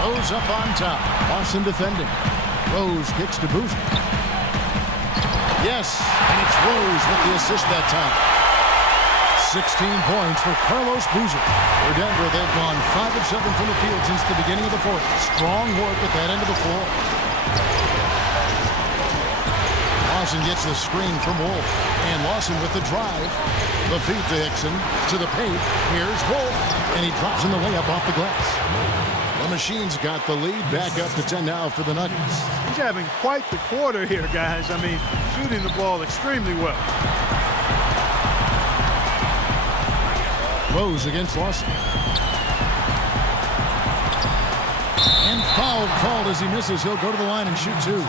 Rose up on top. Lawson defending. Rose kicks to Boozer. Yes, and it's Rose with the assist that time. 16 points for Carlos Boozer. For Denver, they've gone 5 of 7 from the field since the beginning of the fourth. Strong work at that end of the floor. Lawson gets the screen from Wolf. And Lawson with the drive. The feed to Hickson. To the paint. Here's Wolf. And he drops in the layup off the glass. The Machine's got the lead. Back up to 10 now for the Nuggets. He's having quite the quarter here, guys. I mean, shooting the ball extremely well. Rose against Lawson. And foul called as he misses. He'll go to the line and shoot 2.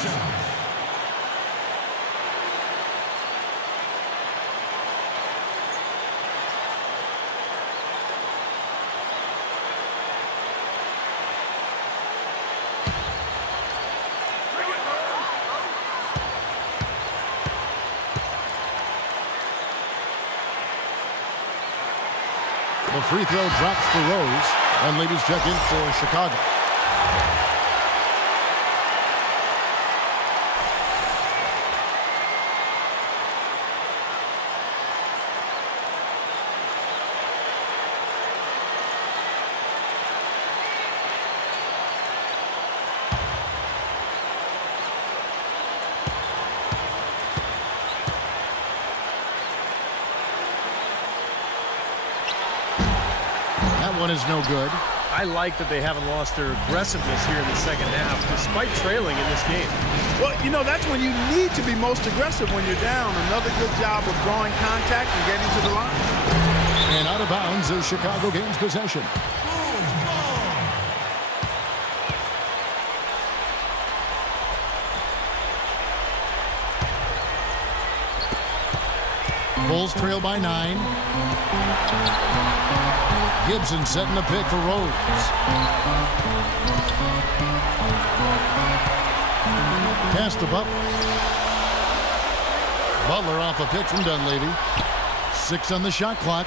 The free throw drops for Rose, and ladies check in for Chicago. One is no good. I like that they haven't lost their aggressiveness here in the second half, despite trailing in this game. Well, you know, that's when you need to be most aggressive when you're down. Another good job of drawing contact and getting to the line. And out of bounds as Chicago gains possession. Bulls trail by 9. Gibson setting the pick for Rose. Pass to Butler. Butler off a pick from Dunleavy. 6 on the shot clock.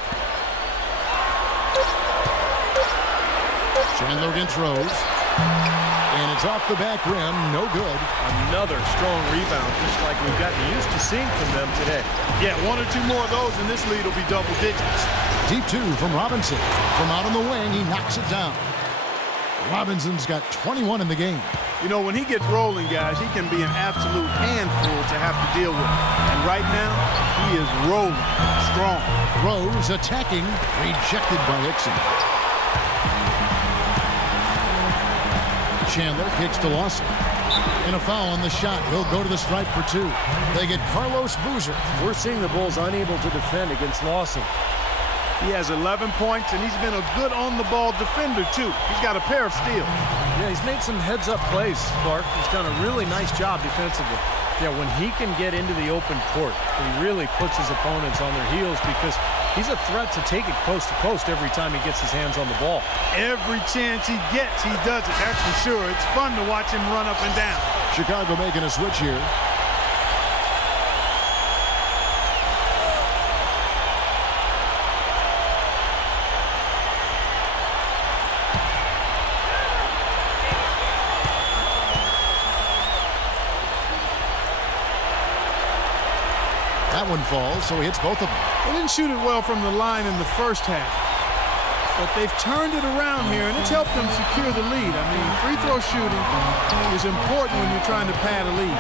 Chandler against Rose. And it's off the back rim. No good. Another strong rebound, just like we've gotten used to seeing from them today. Yeah, 1 or 2 more of those, and this lead will be double digits. Deep 2 from Robinson. From out on the wing, he knocks it down. Robinson's got 21 in the game. You know, when he gets rolling, guys, he can be an absolute handful to have to deal with. And right now, he is rolling strong. Rose attacking, rejected by Hickson. Chandler kicks to Lawson. And a foul on the shot. He'll go to the stripe for 2. They get Carlos Boozer. We're seeing the Bulls unable to defend against Lawson. He has 11 points, and he's been a good on-the-ball defender, too. He's got a pair of steals. Yeah, he's made some heads-up plays, Clark. He's done a really nice job defensively. Yeah, when he can get into the open court, he really puts his opponents on their heels because he's a threat to take it coast to coast every time he gets his hands on the ball. Every chance he gets, he does it, that's for sure. It's fun to watch him run up and down. Chicago making a switch here. That one falls, so he hits both of them. They didn't shoot it well from the line in the first half. But they've turned it around here, and it's helped them secure the lead. I mean, free throw shooting is important when you're trying to pad a lead.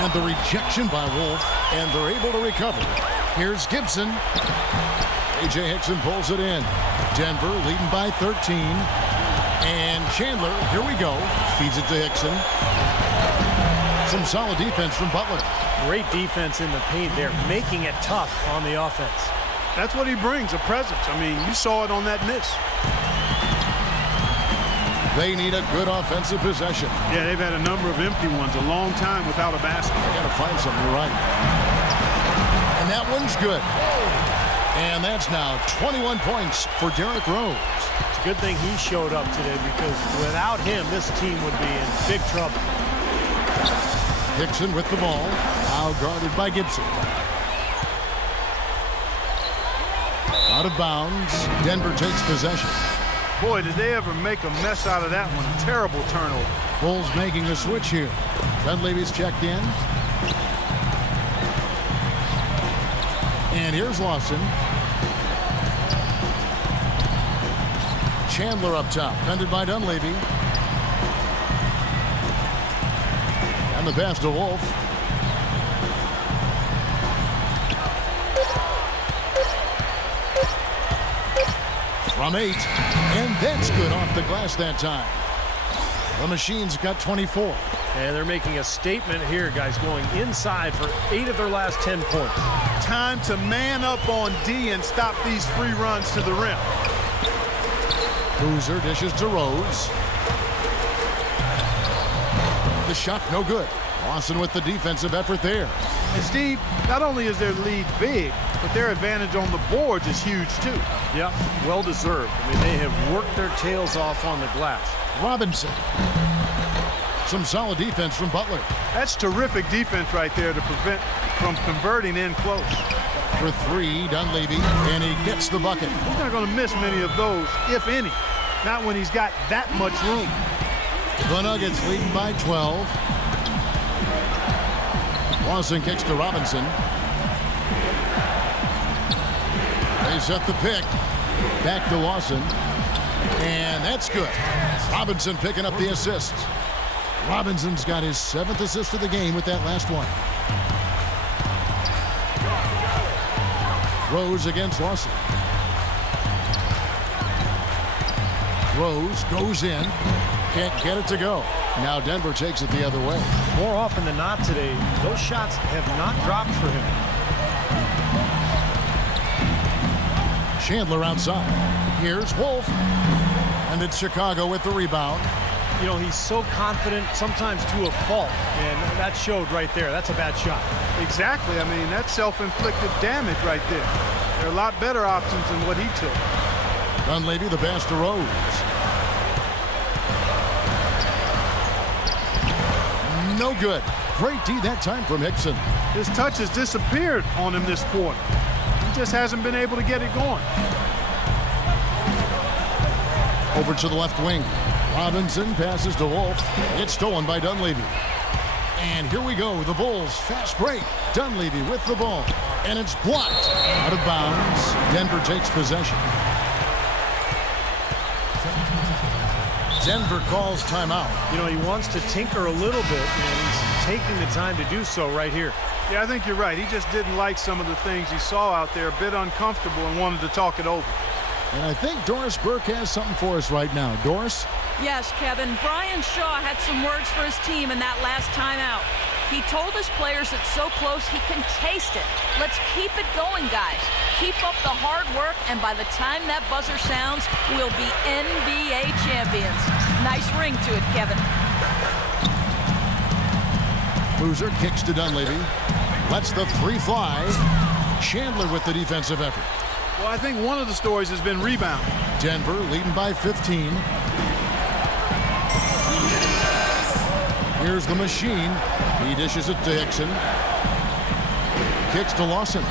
And the rejection by Wolf, and they're able to recover. Here's Gibson. A.J. Hickson pulls it in. Denver leading by 13. And Chandler, here we go, feeds it to Hickson. Some solid defense from Butler. Great defense in the paint there, making it tough on the offense. That's what he brings, a presence. I mean, you saw it on that miss. They need a good offensive possession. Yeah, they've had a number of empty ones, a long time without a basket. They got to find something, you're right. And that one's good. And that's now 21 points for Derrick Rose. It's a good thing he showed up today because without him, this team would be in big trouble. Hickson with the ball, now guarded by Gibson. Out of bounds, Denver takes possession. Boy, did they ever make a mess out of that one. Terrible turnover. Bulls making a switch here. Dunleavy's checked in. And here's Lawson. Chandler up top, fended by Dunleavy. And the pass to Wolf. From 8, and that's good off the glass that time. The Machine's got 24. And they're making a statement here, guys, going inside for 8 of their last 10 points. Time to man up on D and stop these free runs to the rim. Boozer dishes to Rose. shot, no good. Lawson with the defensive effort there. And Steve, not only is their lead big, but their advantage on the boards is huge too. Yep, well deserved. I mean, they have worked their tails off on the glass. Robinson. Some solid defense from Butler. That's terrific defense right there to prevent from converting in close. For three, Dunleavy, and he gets the bucket. He's not going to miss many of those, if any. Not when he's got that much room. The Nuggets leading by 12. Lawson kicks to Robinson. They set the pick. Back to Lawson. And that's good. Robinson picking up the assist. Robinson's got his 7th assist of the game with that last one. Rose against Lawson. Rose goes in. Can't get it to go. Now Denver takes it the other way. More often than not today, those shots have not dropped for him. Chandler outside. Here's Wolf. And it's Chicago with the rebound. You know, he's so confident, sometimes to a fault, and that showed right there. That's a bad shot. Exactly. I mean, that's self-inflicted damage right there. There are a lot better options than what he took. Dunleavy the pass to Rose. No good. Great D that time from Hickson. His touch has disappeared on him this quarter. He just hasn't been able to get it going. Over to the left wing. Robinson passes to Wolf. It's stolen by Dunleavy. And here we go. The Bulls fast break. Dunleavy with the ball. And it's blocked. Out of bounds. Denver takes possession. Denver calls timeout. You know, he wants to tinker a little bit, and he's taking the time to do so right here. Yeah, I think you're right. He just didn't like some of the things he saw out there, a bit uncomfortable, and wanted to talk it over. And I think Doris Burke has something for us right now. Doris? Yes, Kevin. Brian Shaw had some words for his team in that last timeout. He told his players it's so close he can taste it. Let's keep it going, guys. Keep up the hard work, and by the time that buzzer sounds, we'll be NBA champions. Nice ring to it, Kevin. Boozer kicks to Dunleavy. Lets the three fly. Chandler with the defensive effort. Well, I think one of the stories has been rebound. Denver leading by 15. Here's the machine. He dishes it to Hickson. Kicks to Lawson.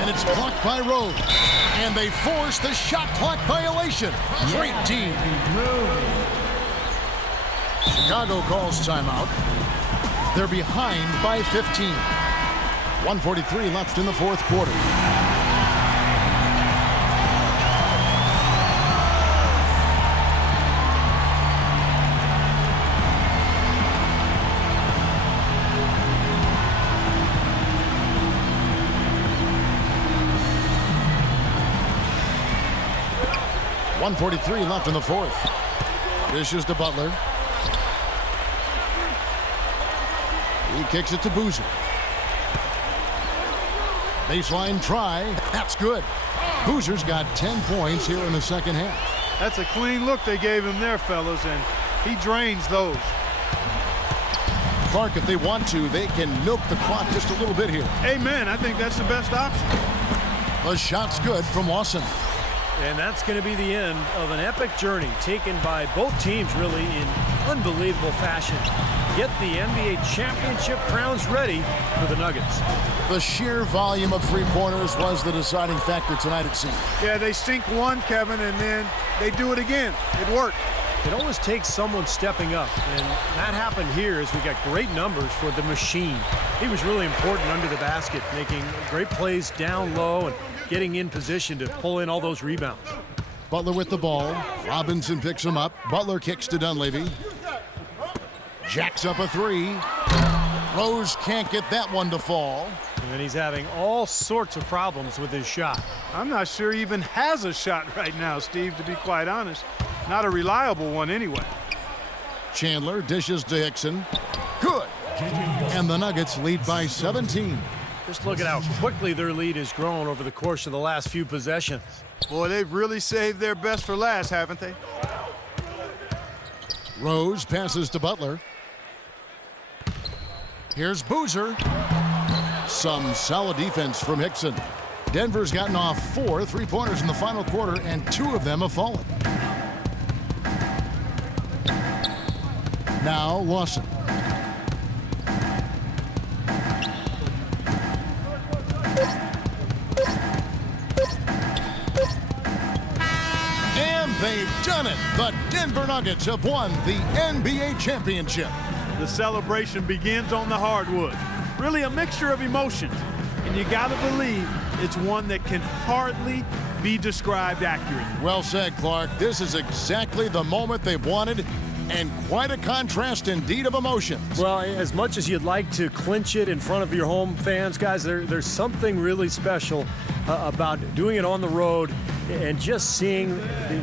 And it's blocked by Rose. And they force the shot clock violation. Great team. Chicago calls timeout. They're behind by 15. 1:43 left in the fourth quarter. .143 left in the fourth. Dishes to Butler. He kicks it to Boozer. Baseline try. That's good. Boozer's got 10 points here in the second half. That's a clean look they gave him there, fellas, and he drains those. Clark, if they want to, they can milk the clock just a little bit here. Amen. I think that's the best option. The shot's good from Lawson. And that's going to be the end of an epic journey taken by both teams really in unbelievable fashion. Get the NBA championship crowns ready for the Nuggets. The sheer volume of three-pointers was the deciding factor tonight, it seemed. Yeah, they sink one, Kevin, and then they do it again. It worked. It always takes someone stepping up, and that happened here as we got great numbers for the machine. He was really important under the basket, making great plays down low and getting in position to pull in all those rebounds. Butler with the ball. Robinson picks him up. Butler kicks to Dunleavy. Jacks up a three. Rose can't get that one to fall. And he's having all sorts of problems with his shot. I'm not sure he even has a shot right now, Steve, to be quite honest. Not a reliable one anyway. Chandler dishes to Hickson. Good. And the Nuggets lead by 17. Just look at how quickly their lead has grown over the course of the last few possessions. Boy, they've really saved their best for last, haven't they? Rose passes to Butler. Here's Boozer. Some solid defense from Hickson. Denver's gotten off 4 3-pointers in the final quarter, and 2 of them have fallen. Now Lawson. And they've done it. The Denver Nuggets have won the NBA championship. The celebration begins on the hardwood. Really a mixture of emotions. And you got to believe it's one that can hardly be described accurately. Well said, Clark. This is exactly the moment they've wanted, and quite a contrast indeed of emotions. Well, as much as you'd like to clinch it in front of your home fans, guys, there's something really special about doing it on the road and just seeing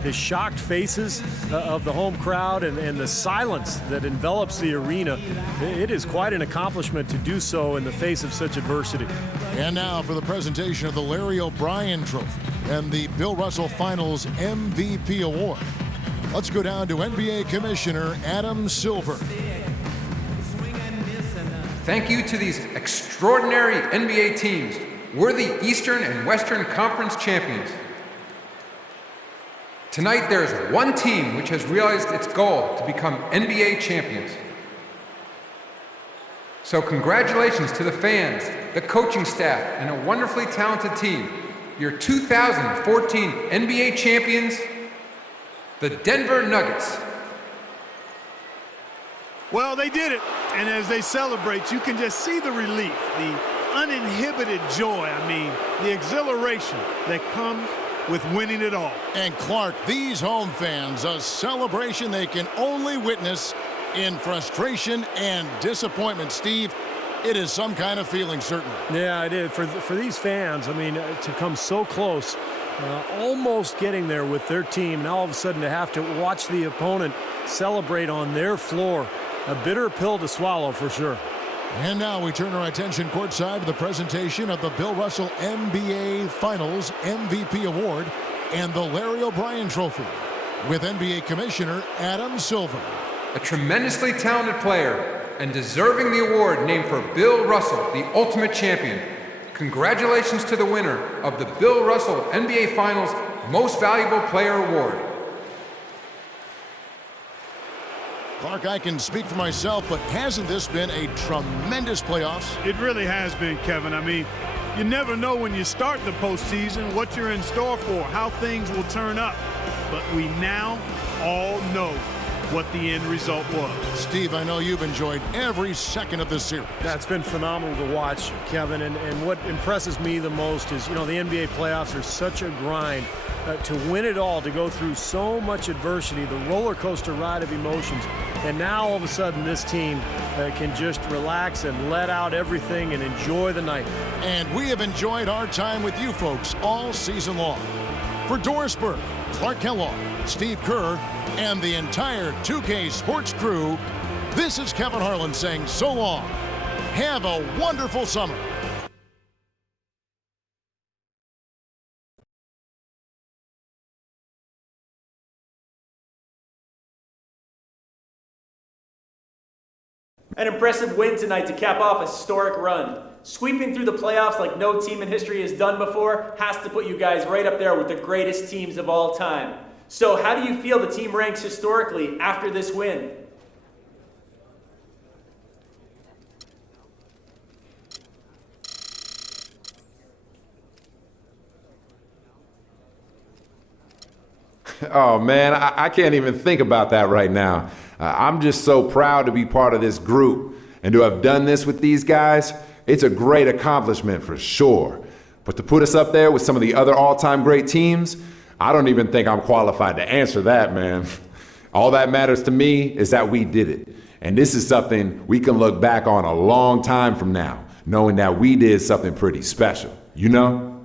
the shocked faces of the home crowd and the silence that envelops the arena. It is quite an accomplishment to do so in the face of such adversity. And now for the presentation of the Larry O'Brien Trophy and the Bill Russell Finals MVP Award. Let's go down to NBA Commissioner Adam Silver. Thank you to these extraordinary NBA teams. We're the Eastern and Western Conference champions. Tonight there is one team which has realized its goal to become NBA champions. So congratulations to the fans, the coaching staff, and a wonderfully talented team. Your 2014 NBA champions, the Denver Nuggets. Well, they did it. And as they celebrate, you can just see the relief, the uninhibited joy, the exhilaration that comes with winning it all. And Clark, these home fans, a celebration they can only witness in frustration and disappointment. Steve, it is some kind of feeling, certainly. Yeah, it is. For these fans, to come so close, almost getting there with their team, and all of a sudden to have to watch the opponent celebrate on their floor, a bitter pill to swallow for sure. And now we turn our attention courtside to the presentation of the Bill Russell NBA Finals MVP Award and the Larry O'Brien Trophy with NBA Commissioner Adam Silver. A tremendously talented player and deserving the award named for Bill Russell, the ultimate champion. Congratulations to the winner of the Bill Russell NBA Finals Most Valuable Player Award. Clark, I can speak for myself, but hasn't this been a tremendous playoffs? It really has been, Kevin. You never know when you start the postseason what you're in store for, how things will turn up. But we now all know what the end result was. Steve, I know you've enjoyed every second of this series. That's been phenomenal to watch, Kevin, and what impresses me the most is, the NBA playoffs are such a grind. To win it all, to go through so much adversity, the roller coaster ride of emotions, and now all of a sudden this team can just relax and let out everything and enjoy the night. And we have enjoyed our time with you folks all season long. For Doris Burke, Clark Kellogg, Steve Kerr, and the entire 2K Sports crew, this is Kevin Harlan saying so long. Have a wonderful summer. An impressive win tonight to cap off a historic run. Sweeping through the playoffs like no team in history has done before has to put you guys right up there with the greatest teams of all time. So how do you feel the team ranks historically after this win? Oh, man, I can't even think about that right now. I'm just so proud to be part of this group and to have done this with these guys. It's a great accomplishment for sure. But to put us up there with some of the other all-time great teams, I don't even think I'm qualified to answer that, man. All that matters to me is that we did it. And this is something we can look back on a long time from now, knowing that we did something pretty special, you know?